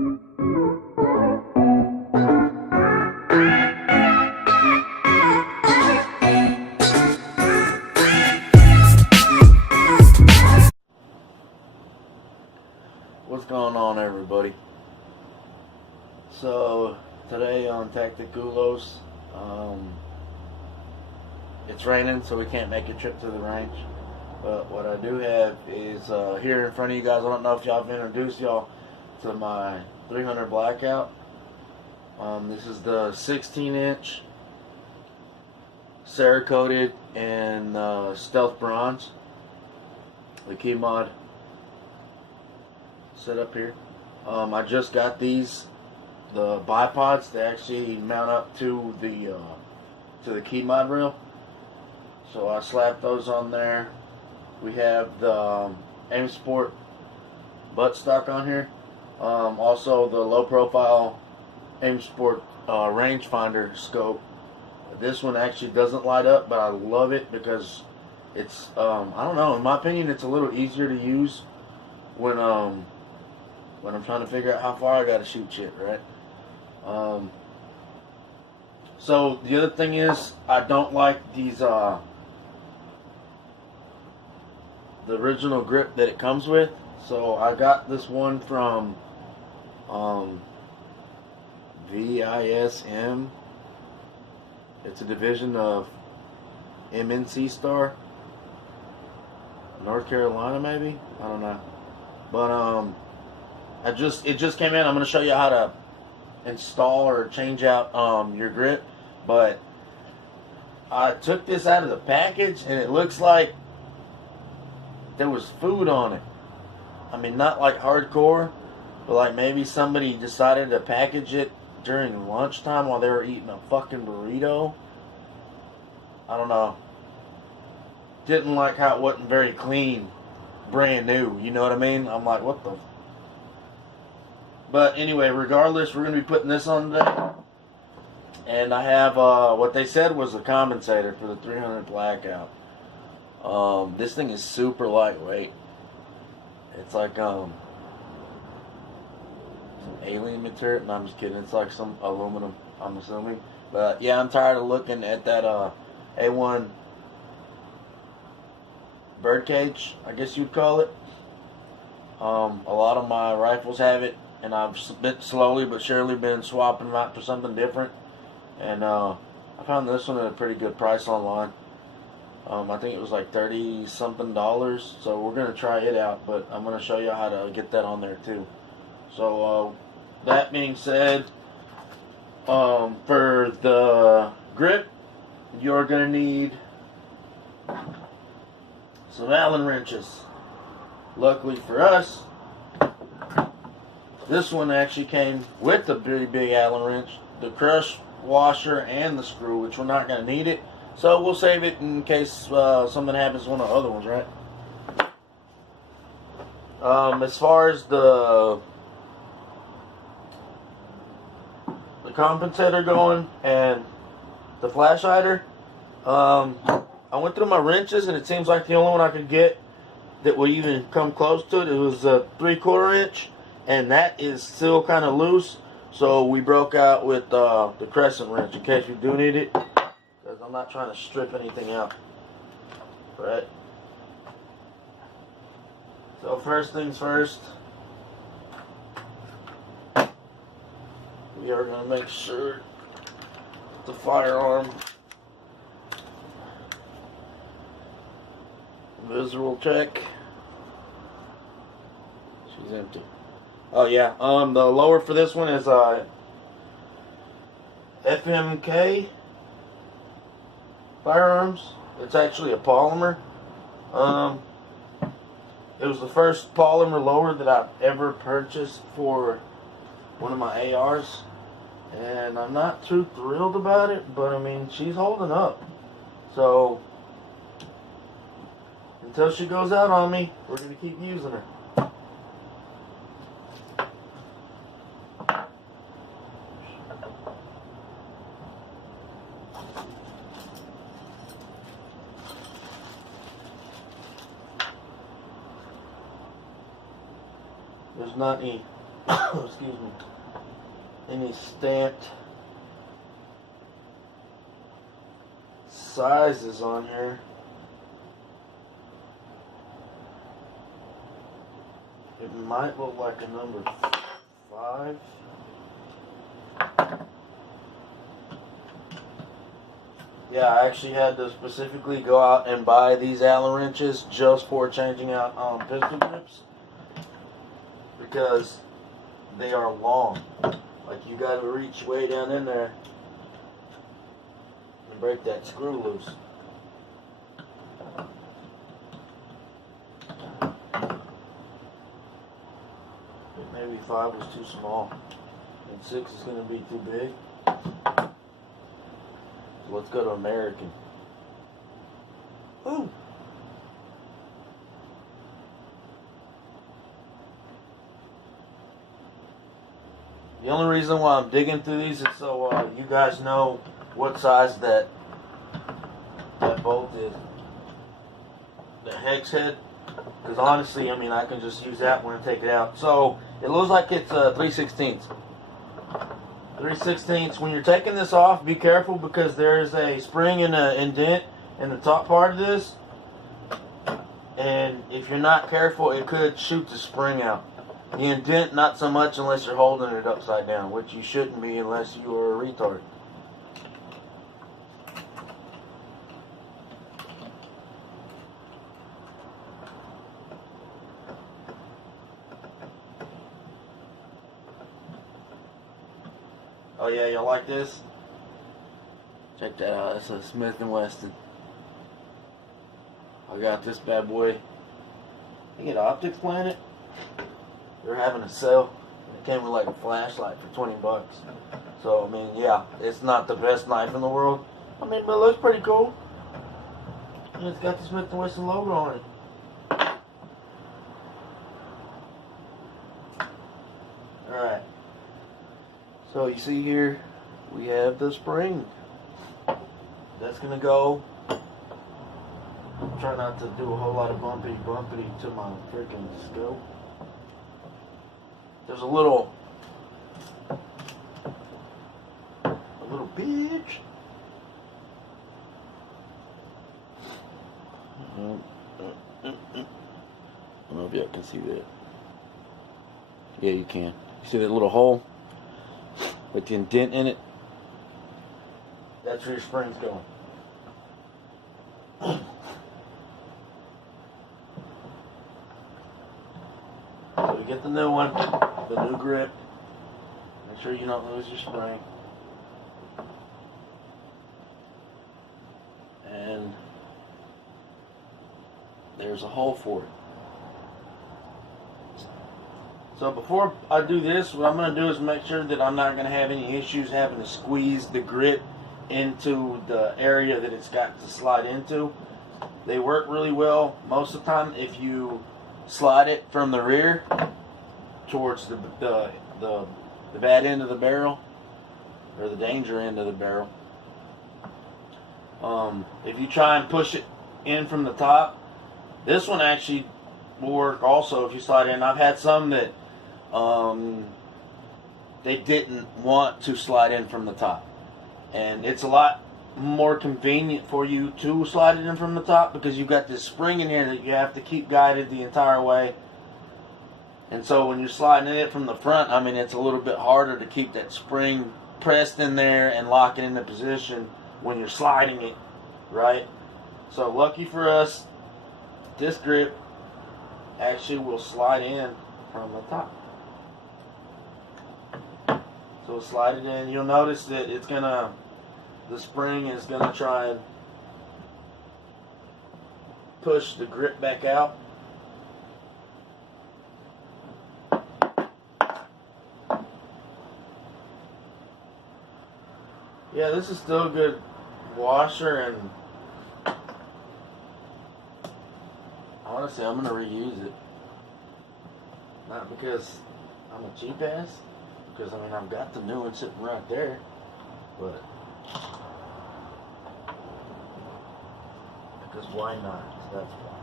What's going on, everybody? So today on Tacticulos, it's raining, so we can't make a trip to the range. But what I do have is here in front of you guys. I don't know if y'all have introduced y'all to my 300 Blackout. This is the 16-inch Ceracoated and Stealth Bronze, the key mod set up here. I just got these, the bipods. They actually mount up to the key mod rail, so I slapped those on there. We have the Aim Sport buttstock on here. Also the low profile Aim Sport rangefinder scope. This one actually doesn't light up, but I love it because it's I don't know, in my opinion it's a little easier to use when I'm trying to figure out how far I gotta shoot shit, right? So the other thing is, I don't like these the original grip that it comes with. So I got this one from VISM. It's a division of MNC Star, North Carolina, maybe, I don't know. But it just came in. I'm going to show you how to install or change out your grip. But I took this out of the package and it looks like there was food on it. I mean, not like hardcore, but like maybe somebody decided to package it during lunchtime while they were eating a fucking burrito. I don't know. Didn't like how it wasn't very clean, brand new, you know what I mean? I'm like, what the... But anyway, regardless, we're going to be putting this on today. And I have what they said was a compensator for the 300 Blackout. This thing is super lightweight. It's like some alien material. No, I'm just kidding. It's like some aluminum, I'm assuming. But yeah, I'm tired of looking at that A1 birdcage, I guess you'd call it. A lot of my rifles have it, and I've slowly but surely been swapping them out for something different. And I found this one at a pretty good price online. I think it was like $30-something. So we're going to try it out, but I'm going to show you how to get that on there too. So that being said, for the grip, you're going to need some Allen wrenches. Luckily for us, this one actually came with the pretty big Allen wrench, the crush washer, and the screw, which we're not going to need it. So we'll save it in case something happens to one of the other ones, right? As far as the compensator going and the flash hider, I went through my wrenches and it seems like the only one I could get that will even come close to it, it was a 3/4 inch, and that is still kind of loose. So we broke out with the crescent wrench in case you do need it, because I'm not trying to strip anything out, right? So first things first, we are going to make sure the firearm visual check. She's empty. Oh yeah, the lower for this one is FMK Firearms. It's actually a polymer. It was the first polymer lower that I've ever purchased for one of my ARs, and I'm not too thrilled about it, but I mean, she's holding up. So until she goes out on me, we're going to keep using her. There's not any excuse me, any stamped sizes on here. It might look like a number 5. Yeah, I actually had to specifically go out and buy these Allen wrenches just for changing out pistol grips, because they are long. Like, you got to reach way down in there and break that screw loose. Maybe 5 was too small, and 6 is going to be too big. So let's go to American. Ooh. The only reason why I'm digging through these is so you guys know what size that bolt is. The hex head. Because honestly, I mean, I can just use that one and take it out. So it looks like it's 3/16. 3/16. When you're taking this off, be careful, because there is a spring and an indent in the top part of this. And if you're not careful, it could shoot the spring out. The indent, not so much unless you're holding it upside down, which you shouldn't be unless you are a retard. Oh yeah, y'all like this? Check that out. It's a Smith & Wesson. I got this bad boy. I get Optics Planet. They're having a sale. It came with like a flashlight for 20 bucks. So, I mean, yeah, it's not the best knife in the world. I mean, but it looks pretty cool. And it's got the Smith & Wesson logo on it. Alright. So, you see here, we have the spring. That's going to go. Try not to do a whole lot of bumpy to my freaking scope. There's a little bitch. I don't know if y'all can see that. Yeah, you can. You see that little hole with the indent in it? That's where your spring's going. So you get the new one, the new grip. Make sure you don't lose your spring. And there's a hole for it. So before I do this, what I'm going to do is make sure that I'm not going to have any issues having to squeeze the grip into the area that it's got to slide into. They work really well most of the time if you slide it from the rear towards the bad end of the barrel, or the danger end of the barrel. If you try and push it in from the top, this one actually will work also if you slide in. I've had some that they didn't want to slide in from the top, and it's a lot more convenient for you to slide it in from the top because you've got this spring in here that you have to keep guided the entire way. And so when you're sliding it from the front, I mean, it's a little bit harder to keep that spring pressed in there and lock it into position when you're sliding it, right? So lucky for us, this grip actually will slide in from the top. So we'll slide it in. You'll notice that it's gonna, the spring is gonna try and push the grip back out. Yeah, this is still a good washer, and honestly, I'm gonna reuse it. Not because I'm a cheap ass, because I mean I've got the new one sitting right there, but because why not? That's why.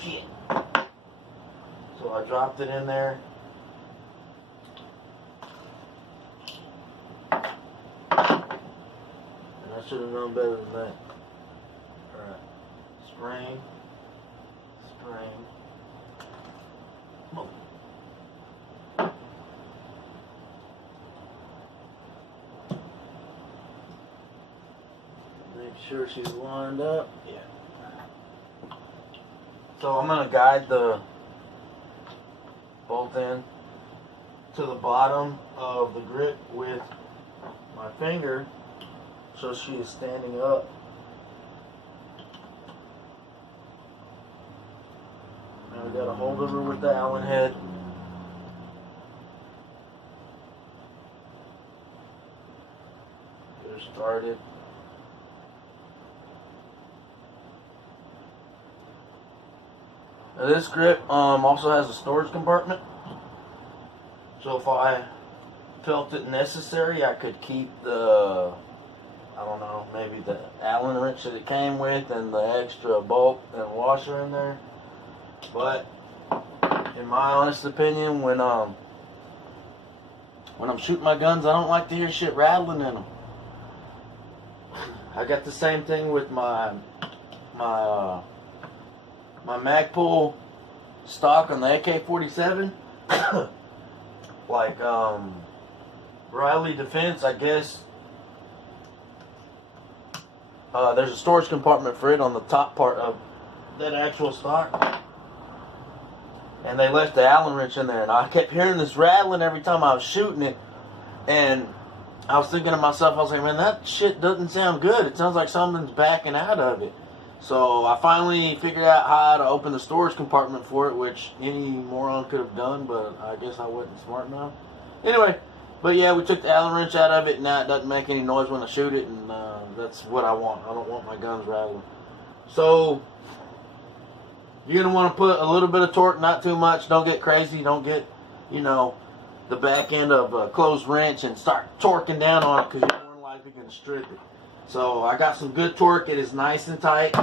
Shit. So I dropped it in there. And I should have known better than that. Alright. Spring. Spring. Oh. Make sure she's lined up. Yeah. So I'm going to guide the bolt end to the bottom of the grit with my finger so she is standing up. Now we got a hold of her with the Allen head. Get her started. Now this grip also has a storage compartment, so if I felt it necessary, I could keep the, I don't know, maybe the Allen wrench that it came with and the extra bolt and washer in there. But in my honest opinion, when I'm shooting my guns, I don't like to hear shit rattling in them. I got the same thing with my Magpul stock on the AK-47. Like Riley Defense, I guess there's a storage compartment for it on the top part of that actual stock, and they left the Allen wrench in there, and I kept hearing this rattling every time I was shooting it, and I was thinking to myself, I was like, man, that shit doesn't sound good. It sounds like something's backing out of it. So I finally figured out how to open the storage compartment for it, which any moron could have done, but I guess I wasn't smart enough. Anyway, but yeah, we took the Allen wrench out of it, and now it doesn't make any noise when I shoot it, and that's what I want. I don't want my guns rattling. So you're going to want to put a little bit of torque, not too much. Don't get crazy. Don't get, you know, the back end of a closed wrench and start torquing down on it, because you're more than likely going to strip it. So I got some good torque. It is nice and tight.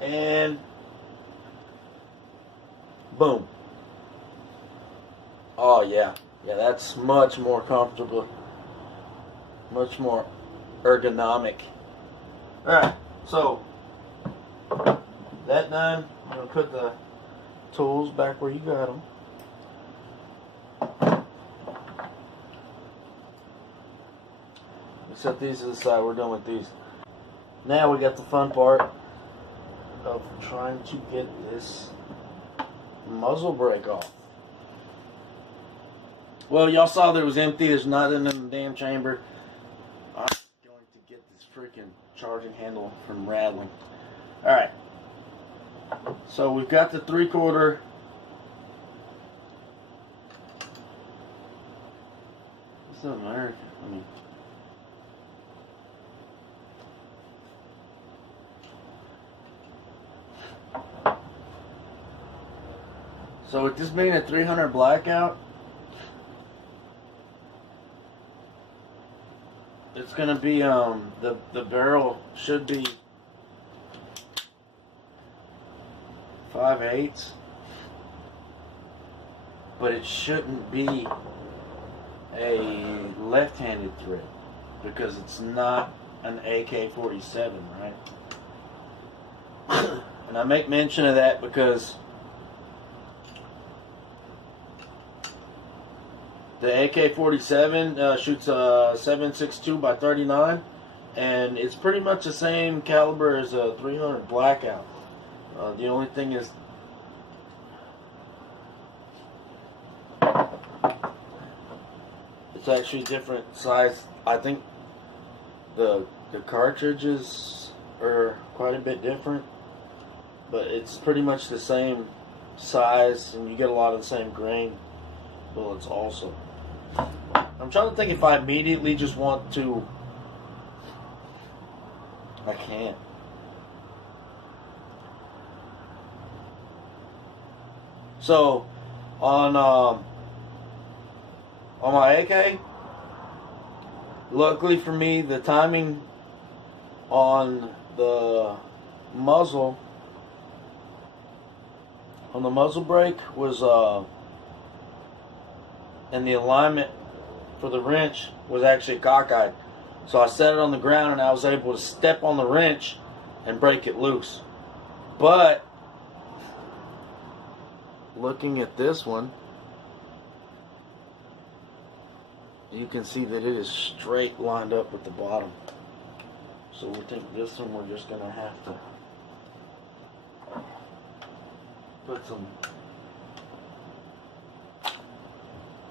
And boom. Oh yeah. Yeah, that's much more comfortable. Much more ergonomic. Alright, so that done. I'm going to put the tools back where you got them. Set these to the side. We're done with these. Now we got the fun part of trying to get this muzzle brake off. Well, y'all saw that it was empty. There's nothing in the damn chamber. I'm going to get this freaking charging handle from rattling. Alright. So we've got the 3/4. This doesn't matter. I mean, so with this being a 300 blackout, it's gonna be the barrel should be 5/8, but it shouldn't be a left-handed thread because it's not an AK-47, right? And I make mention of that because the AK-47 shoots a 7.62 by 39, and it's pretty much the same caliber as a 300 blackout. The only thing is it's actually different size. I think the cartridges are quite a bit different, but it's pretty much the same size, and you get a lot of the same grain bullets also. I'm trying to think if I immediately just want to. I can't. So on my AK, luckily for me, the timing on the muzzle on the muzzle brake was and the alignment for the wrench was actually cockeyed. So I set it on the ground and I was able to step on the wrench and break it loose. But looking at this one, you can see that it is straight lined up with the bottom. So we think this one we're just gonna have to put some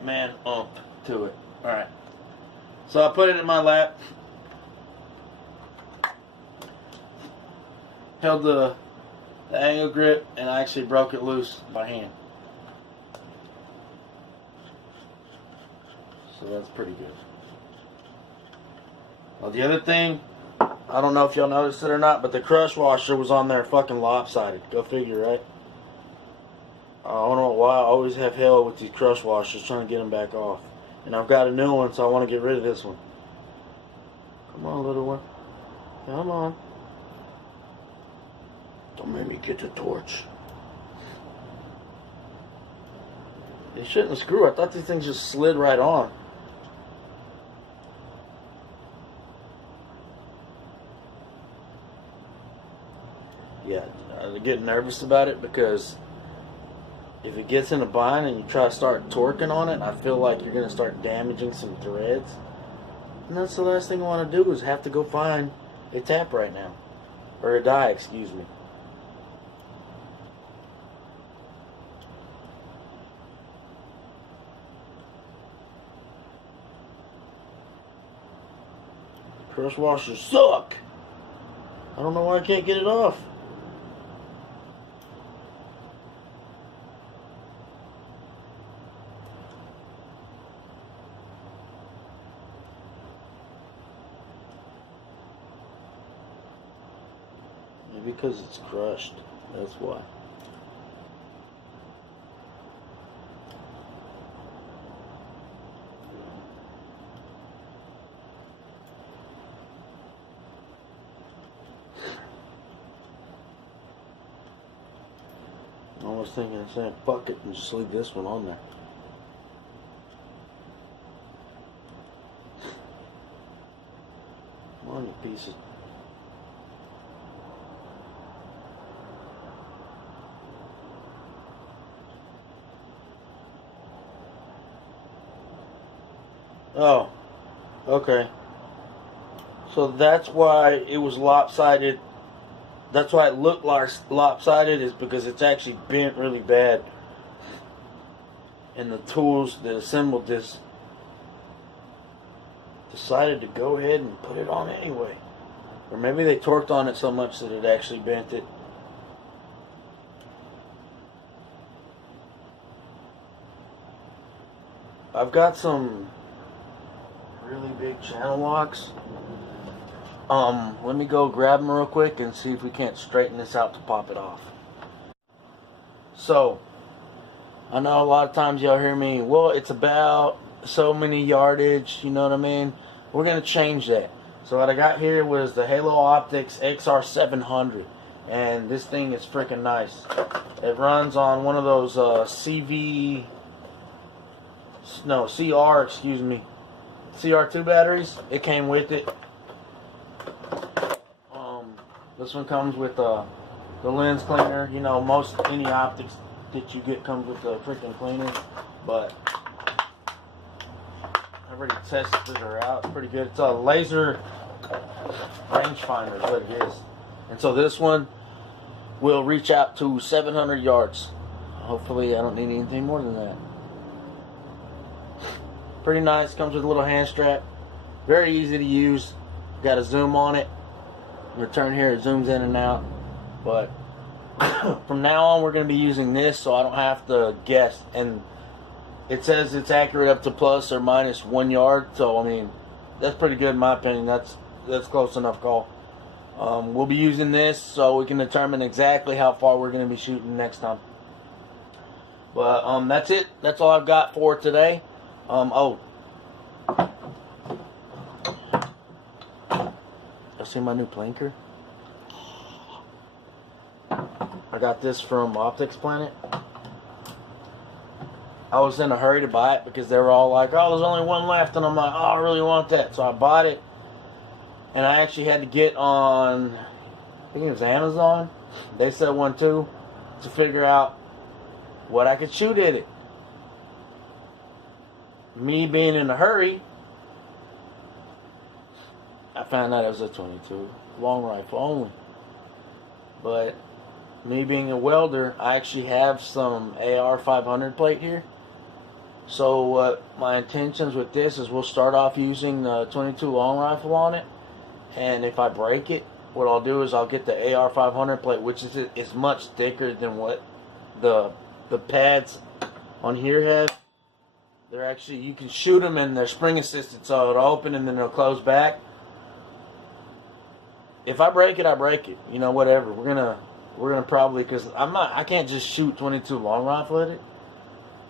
man ump to it. Alright. So I put it in my lap. Held the angle grip and I actually broke it loose by hand. So that's pretty good. Well, the other thing, I don't know if y'all noticed it or not, but the crush washer was on there fucking lopsided. Go figure, right? I don't know why I always have hell with these crush washers trying to get them back off. And I've got a new one, so I want to get rid of this one. Come on, little one. Come on. Don't make me get the torch. They shouldn't screw. I thought these things just slid right on. Yeah, I get nervous about it because if it gets in a bind and you try to start torquing on it, I feel like you're going to start damaging some threads. And that's the last thing I want to do is have to go find a tap right now. Or a die, excuse me. Crush washers suck. I don't know why I can't get it off. Maybe because it's crushed. That's why. I was thinking of saying fuck it and just leave this one on there. Come on, you piece of... Oh, okay. So that's why it was lopsided. That's why it looked like lopsided, is because it's actually bent really bad. And the tools that assembled this decided to go ahead and put it on anyway. Or maybe they torqued on it so much that it actually bent it. I've got some really big channel locks. Let me go grab them real quick and see if we can't straighten this out to pop it off. So, I know a lot of times y'all hear me, well, it's about so many yardage, you know what I mean? We're going to change that. So what I got here was the Halo Optics XR700. And this thing is freaking nice. It runs on one of those CR2 batteries. It came with it. This one comes with the lens cleaner. You know, most any optics that you get comes with the freaking cleaner. But I've already tested her out. It's pretty good. It's a laser rangefinder is what it is. And so this one will reach out to 700 yards. Hopefully I don't need anything more than that. Pretty nice. Comes with a little hand strap. Very easy to use. Got a zoom on it. Return here, it zooms in and out. But from now on we're going to be using this so I don't have to guess. And it says it's accurate up to plus or minus 1 yard. So I mean, that's pretty good in my opinion. That's close enough call. We'll be using this so we can determine exactly how far we're going to be shooting next time. But that's it. That's all I've got for today. Oh. Y'all see my new planker? I got this from Optics Planet. I was in a hurry to buy it because they were all like, oh, there's only one left. And I'm like, oh, I really want that. So I bought it. And I actually had to get on, I think it was Amazon. They said one too, to figure out what I could shoot at it. Me being in a hurry, I found out it was a 22 long rifle only. But me being a welder, I actually have some AR 500 plate here. So what my intentions with this is we'll start off using the 22 long rifle on it. And if I break it, what I'll do is I'll get the AR 500 plate, which is much thicker than what the pads on here have. They're actually, you can shoot them and they're spring assisted, so it'll open and then it'll close back. If I break it, I break it. You know, whatever. We're gonna probably, because I can't just shoot 22 long rifle at it.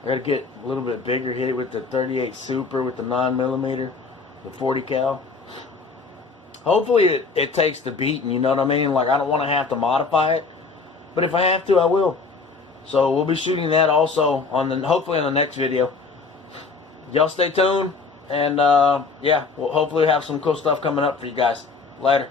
I gotta get a little bit bigger, hit it with the 38 Super with the 9mm, the 40 cal. Hopefully it takes the beating, you know what I mean? Like, I don't want to have to modify it, but if I have to, I will. So we'll be shooting that also on hopefully in the next video. Y'all stay tuned, and yeah, we'll hopefully have some cool stuff coming up for you guys. Later.